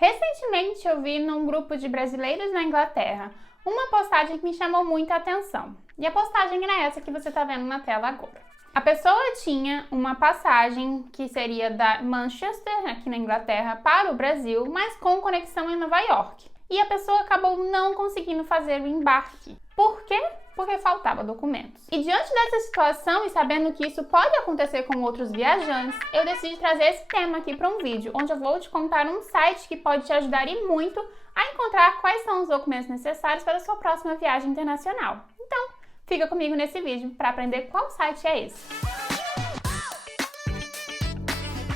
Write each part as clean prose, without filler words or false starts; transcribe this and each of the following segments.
Recentemente eu vi num grupo de brasileiros na Inglaterra uma postagem que me chamou muita atenção. E a postagem era essa que você está vendo na tela agora. A pessoa tinha uma passagem que seria da Manchester, aqui na Inglaterra, para o Brasil, mas com conexão em Nova York. E a pessoa acabou não conseguindo fazer o embarque. Por quê? Porque faltava documentos. E diante dessa situação e sabendo que isso pode acontecer com outros viajantes, eu decidi trazer esse tema aqui para um vídeo, onde eu vou te contar um site que pode te ajudar e muito a encontrar quais são os documentos necessários para a sua próxima viagem internacional. Então, fica comigo nesse vídeo para aprender qual site é esse.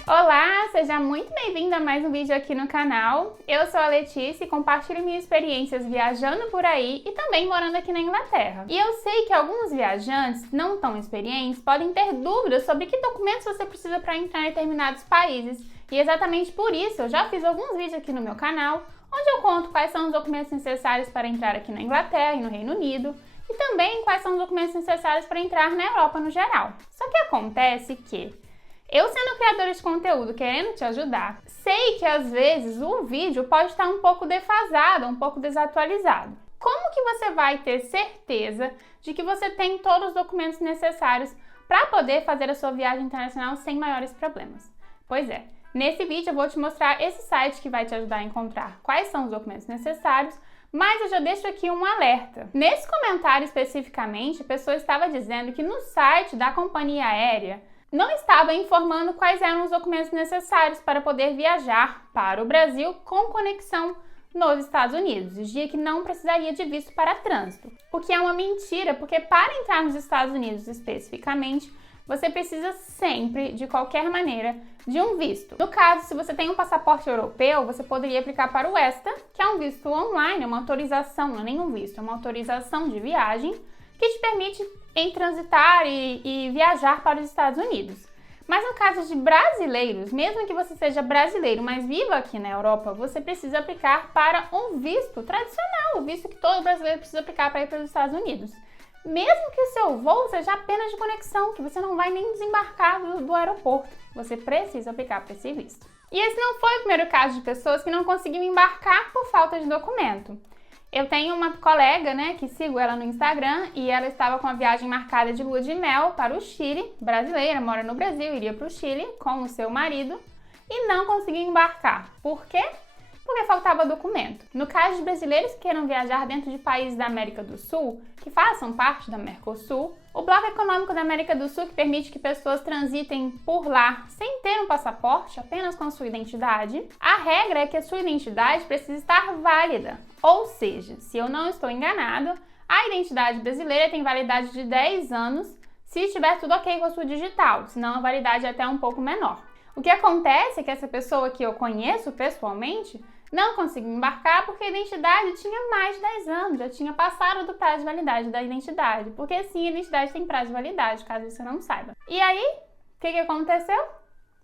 Olá, seja muito bem-vindo a mais um vídeo aqui no canal. Eu sou a Letícia e compartilho minhas experiências viajando por aí e também morando aqui na Inglaterra. E eu sei que alguns viajantes não tão experientes podem ter dúvidas sobre que documentos você precisa para entrar em determinados países. E exatamente por isso eu já fiz alguns vídeos aqui no meu canal, onde eu conto quais são os documentos necessários para entrar aqui na Inglaterra e no Reino Unido, e também quais são os documentos necessários para entrar na Europa no geral. Só que acontece que eu, sendo criadora de conteúdo, querendo te ajudar, sei que às vezes o vídeo pode estar um pouco defasado, um pouco desatualizado. Como que você vai ter certeza de que você tem todos os documentos necessários para poder fazer a sua viagem internacional sem maiores problemas? Pois é, nesse vídeo eu vou te mostrar esse site que vai te ajudar a encontrar quais são os documentos necessários, mas eu já deixo aqui um alerta. Nesse comentário especificamente, a pessoa estava dizendo que no site da companhia aérea não estava informando quais eram os documentos necessários para poder viajar para o Brasil com conexão nos Estados Unidos. Dizia que não precisaria de visto para trânsito, o que é uma mentira, porque para entrar nos Estados Unidos especificamente, você precisa sempre, de qualquer maneira, de um visto. No caso, se você tem um passaporte europeu, você poderia aplicar para o ESTA, que é um visto online, uma autorização, não é nenhum visto, é uma autorização de viagem, que te permite transitar e viajar para os Estados Unidos. Mas no caso de brasileiros, mesmo que você seja brasileiro, mas viva aqui na Europa, você precisa aplicar para um visto tradicional, o visto que todo brasileiro precisa aplicar para ir para os Estados Unidos. Mesmo que o seu voo seja apenas de conexão, que você não vai nem desembarcar do aeroporto, você precisa aplicar para esse visto. E esse não foi o primeiro caso de pessoas que não conseguiam embarcar por falta de documento. Eu tenho uma colega, que sigo ela no Instagram, e ela estava com a viagem marcada de lua de mel para o Chile, brasileira, mora no Brasil, iria para o Chile com o seu marido, e não conseguiu embarcar. Por quê? Porque faltava documento. No caso de brasileiros que queiram viajar dentro de países da América do Sul, que façam parte da Mercosul, o Bloco Econômico da América do Sul, que permite que pessoas transitem por lá sem ter um passaporte, apenas com a sua identidade, a regra é que a sua identidade precisa estar válida. Ou seja, se eu não estou enganado, a identidade brasileira tem validade de 10 anos se estiver tudo ok com a sua digital, senão a validade é até um pouco menor. O que acontece é que essa pessoa que eu conheço pessoalmente não conseguiu embarcar porque a identidade tinha mais de 10 anos, já tinha passado do prazo de validade da identidade, porque sim, a identidade tem prazo de validade, caso você não saiba. E aí, o que aconteceu?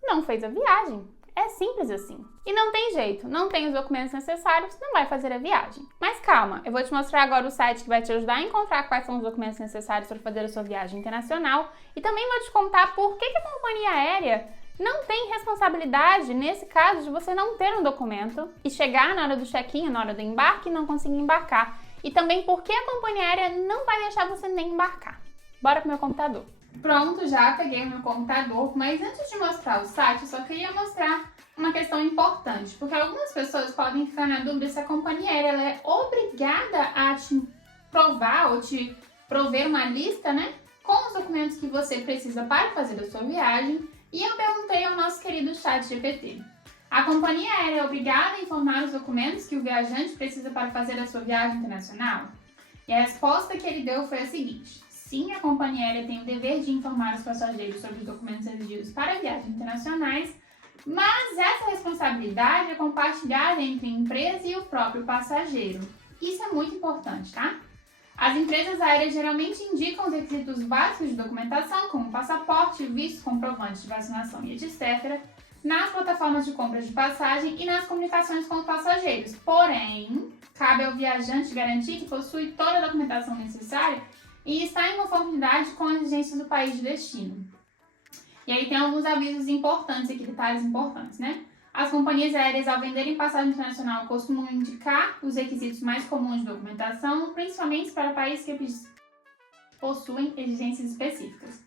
Não fez a viagem. É simples assim. E não tem jeito, não tem os documentos necessários, não vai fazer a viagem. Mas calma, eu vou te mostrar agora o site que vai te ajudar a encontrar quais são os documentos necessários para fazer a sua viagem internacional e também vou te contar por que a companhia aérea não tem responsabilidade, nesse caso, de você não ter um documento e chegar na hora do check-in, na hora do embarque e não conseguir embarcar. E também por que a companhia aérea não vai deixar você nem embarcar. Bora pro meu computador. Pronto, já peguei o meu computador, mas antes de mostrar o site, eu só queria mostrar uma questão importante, porque algumas pessoas podem ficar na dúvida se a companhia aérea ela é obrigada a te provar ou te prover uma lista, com os documentos que você precisa para fazer a sua viagem. E eu perguntei ao nosso querido ChatGPT. A companhia aérea é obrigada a informar os documentos que o viajante precisa para fazer a sua viagem internacional? E a resposta que ele deu foi a seguinte: sim, a companhia aérea tem o dever de informar os passageiros sobre os documentos exigidos para viagens internacionais, mas essa responsabilidade é compartilhada entre a empresa e o próprio passageiro. Isso é muito importante, tá? As empresas aéreas geralmente indicam os requisitos básicos de documentação, como passaporte, visto, comprovante de vacinação e etc., nas plataformas de compras de passagem e nas comunicações com os passageiros. Porém, cabe ao viajante garantir que possui toda a documentação necessária e está em conformidade com as exigências do país de destino. E aí tem alguns avisos importantes aqui, detalhes importantes, As companhias aéreas, ao venderem passagem internacional, costumam indicar os requisitos mais comuns de documentação, principalmente para países que possuem exigências específicas.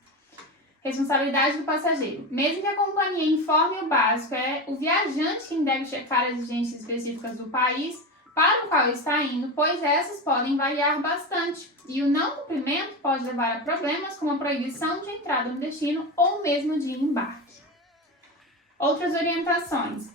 Responsabilidade do passageiro. Mesmo que a companhia informe o básico, é o viajante quem deve checar as exigências específicas do país para o qual está indo, pois essas podem variar bastante, e o não cumprimento pode levar a problemas como a proibição de entrada no destino ou mesmo de embarque. Outras orientações.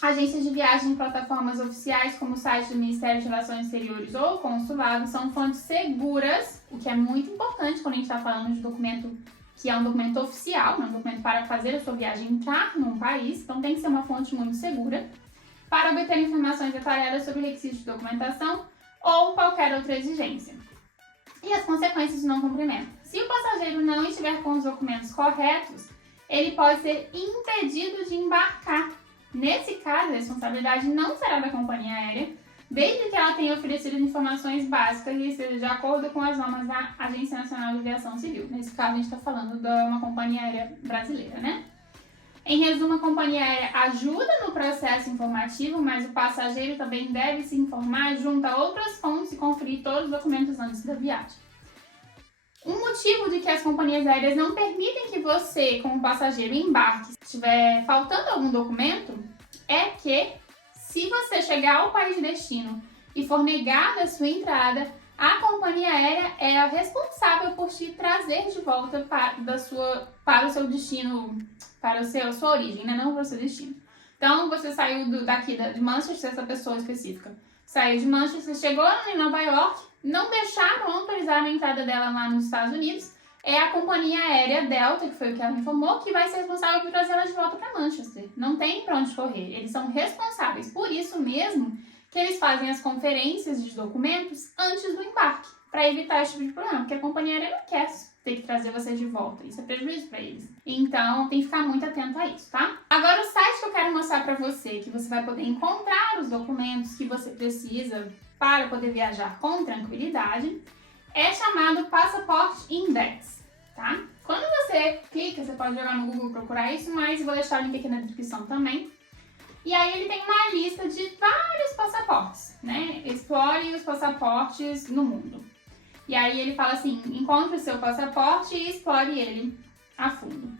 Agências de viagem em plataformas oficiais, como o site do Ministério de Relações Exteriores ou o consulado, são fontes seguras, o que é muito importante quando a gente está falando de documento que é um documento oficial, um documento para fazer a sua viagem entrar num país, então tem que ser uma fonte muito segura, para obter informações detalhadas sobre requisitos de documentação ou qualquer outra exigência. E as consequências do não cumprimento. Se o passageiro não estiver com os documentos corretos, ele pode ser impedido de embarcar. Nesse caso, a responsabilidade não será da companhia aérea, desde que ela tenha oferecido informações básicas e esteja de acordo com as normas da Agência Nacional de Aviação Civil. Nesse caso, a gente está falando de uma companhia aérea brasileira, né? Em resumo, a companhia aérea ajuda no processo informativo, mas o passageiro também deve se informar junto a outras fontes e conferir todos os documentos antes da viagem. Um motivo de que as companhias aéreas não permitem que você, como passageiro, embarque se estiver faltando algum documento é que, se você chegar ao país de destino e for negada a sua entrada, a companhia aérea é a responsável por te trazer de volta para o seu destino, para a sua origem, né? Não para o seu destino. Então, você saiu de Manchester, essa pessoa específica saiu de Manchester, chegou em Nova York, não deixaram autorizar a entrada dela lá nos Estados Unidos, é a companhia aérea Delta, que foi o que ela informou, que vai ser responsável por trazê-la de volta para Manchester. Não tem para onde correr, eles são responsáveis. Por isso mesmo que eles fazem as conferências de documentos antes do embarque, para evitar esse tipo de problema, porque a companhia aérea não quer ter que trazer você de volta, isso é prejuízo para eles. Então, tem que ficar muito atento a isso, tá? Agora, o site que eu quero mostrar para você, que você vai poder encontrar os documentos que você precisa para poder viajar com tranquilidade, é chamado Passport Index, tá? Quando você clica, você pode jogar no Google procurar isso, mas eu vou deixar o link aqui na descrição também. E aí ele tem uma lista de vários passaportes, né? Explore os passaportes no mundo. E aí ele fala assim, encontre o seu passaporte e explore ele a fundo.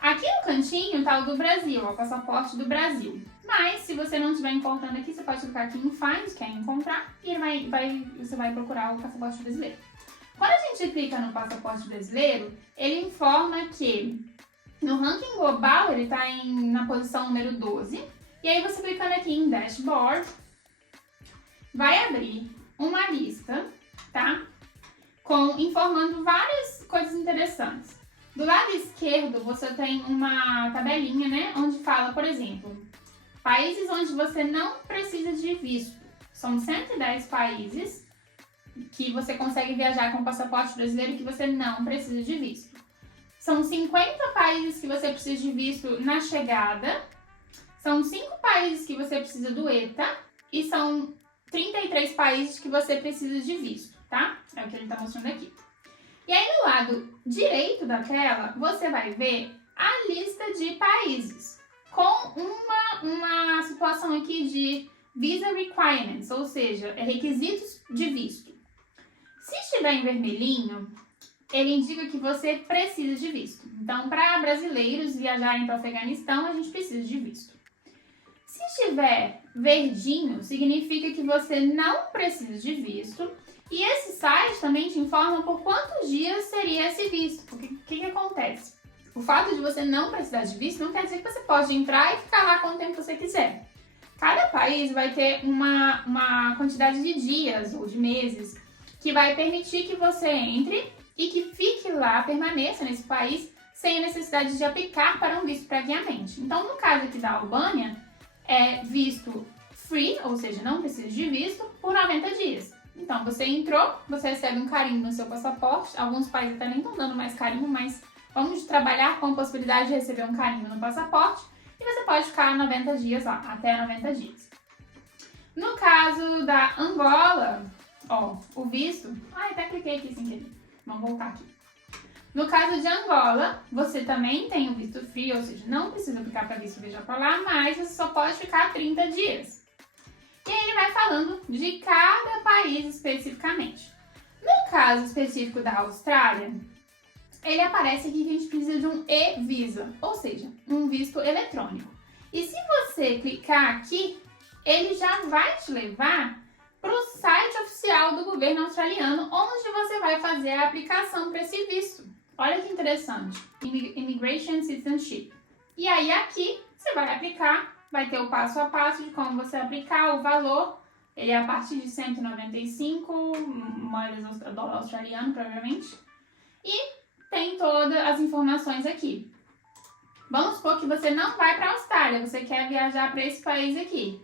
Aqui no cantinho tá o do Brasil, o passaporte do Brasil. Mas se você não estiver encontrando aqui, você pode clicar aqui em Find, que é encontrar, e você vai procurar o passaporte brasileiro. Quando a gente clica no passaporte brasileiro, ele informa que no ranking global ele está na posição número 12. E aí você clicando aqui em Dashboard, vai abrir uma lista, tá? Informando várias coisas interessantes. Do lado esquerdo você tem uma tabelinha, né? Onde fala, por exemplo, países onde você não precisa de visto. São 110 países que você consegue viajar com o passaporte brasileiro que você não precisa de visto. São 50 países que você precisa de visto na chegada. São 5 países que você precisa do ETA e são 33 países que você precisa de visto, tá? É o que ele está mostrando aqui. E aí no lado direito da tela, você vai ver a lista de países com uma situação aqui de Visa Requirements, ou seja, requisitos de visto. Se estiver em vermelhinho, ele indica que você precisa de visto. Então, para brasileiros viajarem para o Afeganistão, a gente precisa de visto. Se estiver verdinho, significa que você não precisa de visto. E esse site também te informa por quantos dias seria esse visto. Porque o que acontece? O fato de você não precisar de visto não quer dizer que você pode entrar e ficar lá quanto tempo você quiser. Cada país vai ter uma quantidade de dias ou de meses que vai permitir que você entre e que fique lá, permaneça nesse país sem a necessidade de aplicar para um visto previamente. Então, no caso aqui da Albânia, é visto free, ou seja, não precisa de visto, por 90 dias. Então, você entrou, você recebe um carimbo no seu passaporte. Alguns países até nem estão dando mais carimbo, mas vamos trabalhar com a possibilidade de receber um carimbo no passaporte. E você pode ficar 90 dias lá, até 90 dias. No caso da Angola, ó, o visto... Ai, até cliquei aqui sem querer. Vamos voltar aqui. No caso de Angola, você também tem o visto free, ou seja, não precisa aplicar para visto viajar para lá, mas você só pode ficar 30 dias. E aí ele vai falando de cada país especificamente. No caso específico da Austrália, ele aparece aqui que a gente precisa de um e-visa, ou seja, um visto eletrônico. E se você clicar aqui, ele já vai te levar para o site oficial do governo australiano, onde você vai fazer a aplicação para esse visto. Olha que interessante, Immigration Citizenship. E aí aqui você vai aplicar, vai ter o passo a passo de como você aplicar, o valor, ele é a partir de 195 moedas dólar australiano, provavelmente. E tem todas as informações aqui. Vamos supor que você não vai para a Austrália, você quer viajar para esse país aqui.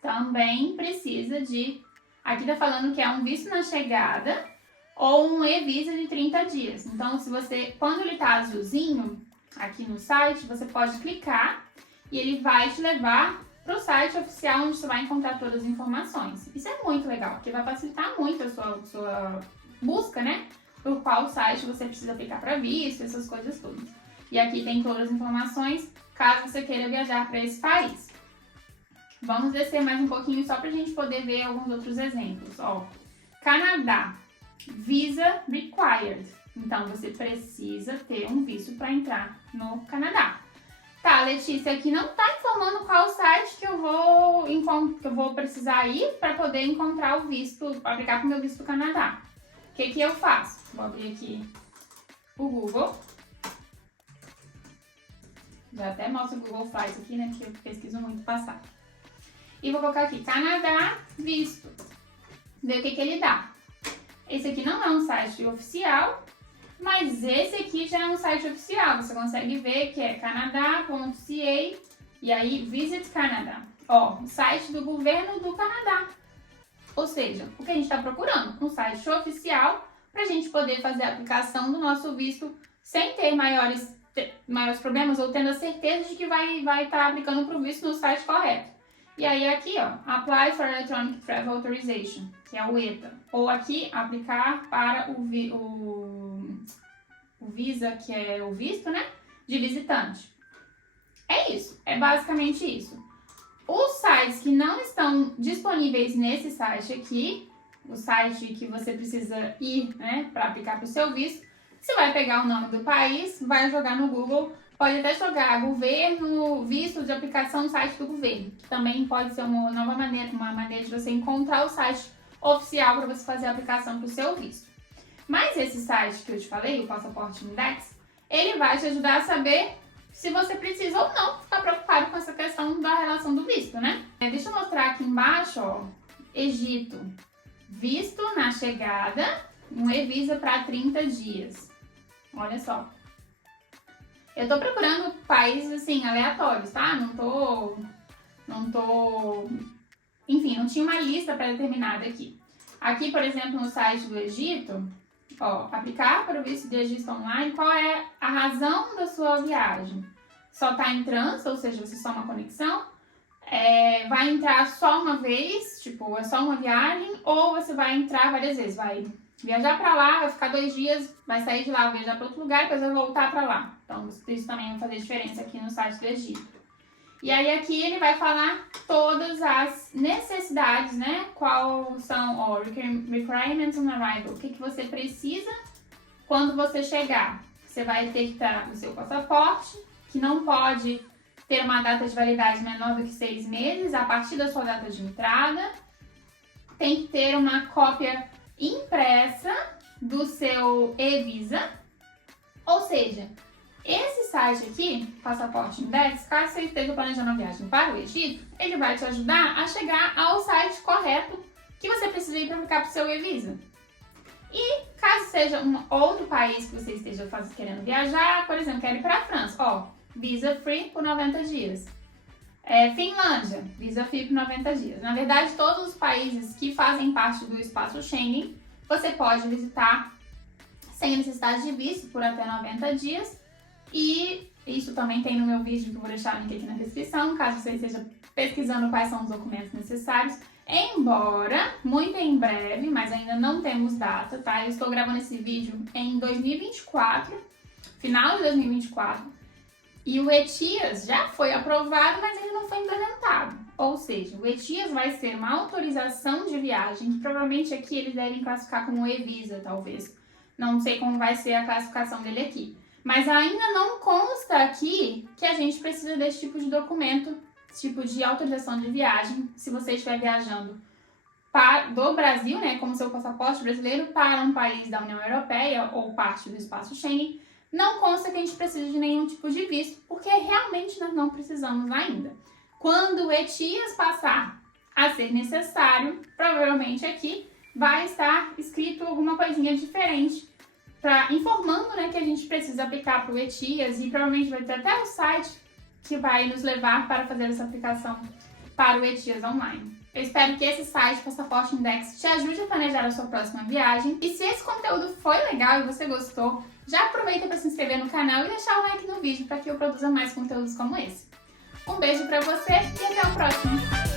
Também precisa de... Aqui tá falando que é um visto na chegada ou um e-visa de 30 dias. Então, se você, quando ele tá azulzinho aqui no site, você pode clicar e ele vai te levar para o site oficial onde você vai encontrar todas as informações. Isso é muito legal, porque vai facilitar muito a sua busca, né? Por qual site você precisa aplicar para visto, essas coisas todas. E aqui tem todas as informações, caso você queira viajar para esse país. Vamos descer mais um pouquinho só para a gente poder ver alguns outros exemplos. Ó, Canadá, Visa Required. Então, você precisa ter um visto para entrar no Canadá. Tá, Letícia, aqui não está informando qual site que eu vou precisar ir para poder encontrar o visto, aplicar para o meu visto do Canadá. O que eu faço? Vou abrir aqui o Google. Já até mostro o Google Flights aqui, né? Porque eu pesquiso muito passar. E vou colocar aqui, Canadá, visto. Ver o que ele dá. Esse aqui não é um site oficial, mas esse aqui já é um site oficial. Você consegue ver que é canadá.ca e aí Visit Canada. Ó, o site do governo do Canadá. Ou seja, o que a gente está procurando? Um site oficial para a gente poder fazer a aplicação do nosso visto sem ter maiores problemas ou tendo a certeza de que vai estar aplicando para o visto no site correto. E aí aqui, ó, Apply for Electronic Travel Authorization, que é o ETA. Ou aqui, aplicar para o Visa, que é o visto, né, de visitante. É isso, é basicamente isso. Os sites que não estão disponíveis nesse site aqui, o site que você precisa ir, né, para aplicar para o seu visto, você vai pegar o nome do país, vai jogar no Google, pode até jogar governo, visto de aplicação no site do governo, que também pode ser uma nova maneira, de você encontrar o site oficial para você fazer a aplicação para o seu visto. Mas esse site que eu te falei, o Passaporte Index, ele vai te ajudar a saber se você precisa ou não ficar preocupado com essa questão da relação do visto, né? Deixa eu mostrar aqui embaixo, ó, Egito, visto na chegada, um e-visa para 30 dias. Olha só. Eu tô procurando países, assim, aleatórios, tá? Enfim, não tinha uma lista pré-determinada aqui. Aqui, por exemplo, no site do Egito, ó, aplicar para o visto de Egito online, qual é a razão da sua viagem? Só tá em trânsito, ou seja, você só uma conexão? Vai entrar só uma vez, tipo, é só uma viagem? Ou você vai entrar várias vezes? Vai viajar para lá, vai ficar 2 dias, vai sair de lá, vai viajar para outro lugar, depois vai voltar para lá. Então, isso também vai fazer diferença aqui no site do Egito. E aí aqui ele vai falar todas as necessidades, né? Qual são, ó, requirements on arrival. O que você precisa quando você chegar. Você vai ter que estar o seu passaporte, que não pode ter uma data de validade menor do que 6 meses, a partir da sua data de entrada. Tem que ter uma cópia impressa do seu e-visa. Ou seja, esse site aqui, Passaporte Index, caso você esteja planejando uma viagem para o Egito, ele vai te ajudar a chegar ao site correto que você precisa ir para aplicar para o seu e-visa. E caso seja um outro país que você esteja querendo viajar, por exemplo, quer ir para a França, ó, Visa Free por 90 dias. Finlândia, Visa Free por 90 dias. Na verdade, todos os países que fazem parte do espaço Schengen, você pode visitar sem necessidade de visto por até 90 dias. E Isso também tem no meu vídeo, que eu vou deixar o link aqui na descrição, caso você esteja pesquisando quais são os documentos necessários. Embora, muito em breve, mas ainda não temos data, tá? Eu estou gravando esse vídeo em 2024, final de 2024, e o ETIAS já foi aprovado, mas ainda não foi implementado. Ou seja, o ETIAS vai ser uma autorização de viagem, que provavelmente aqui eles devem classificar como e-visa, talvez. Não sei como vai ser a classificação dele aqui. Mas ainda não consta aqui que a gente precisa desse tipo de documento, esse tipo de autorização de viagem, se você estiver viajando do Brasil, né, como seu passaporte brasileiro, para um país da União Europeia ou parte do espaço Schengen, não consta que a gente precisa de nenhum tipo de visto, porque realmente nós não precisamos ainda. Quando o ETIAS passar a ser necessário, provavelmente aqui vai estar escrito alguma coisinha diferente, informando, né, que a gente precisa aplicar para o ETIAS, e provavelmente vai ter até o site que vai nos levar para fazer essa aplicação para o ETIAS online. Eu espero que esse site, Passaporte Index, te ajude a planejar a sua próxima viagem. E se esse conteúdo foi legal e você gostou, já aproveita para se inscrever no canal e deixar o like no vídeo para que eu produza mais conteúdos como esse. Um beijo para você e até o próximo!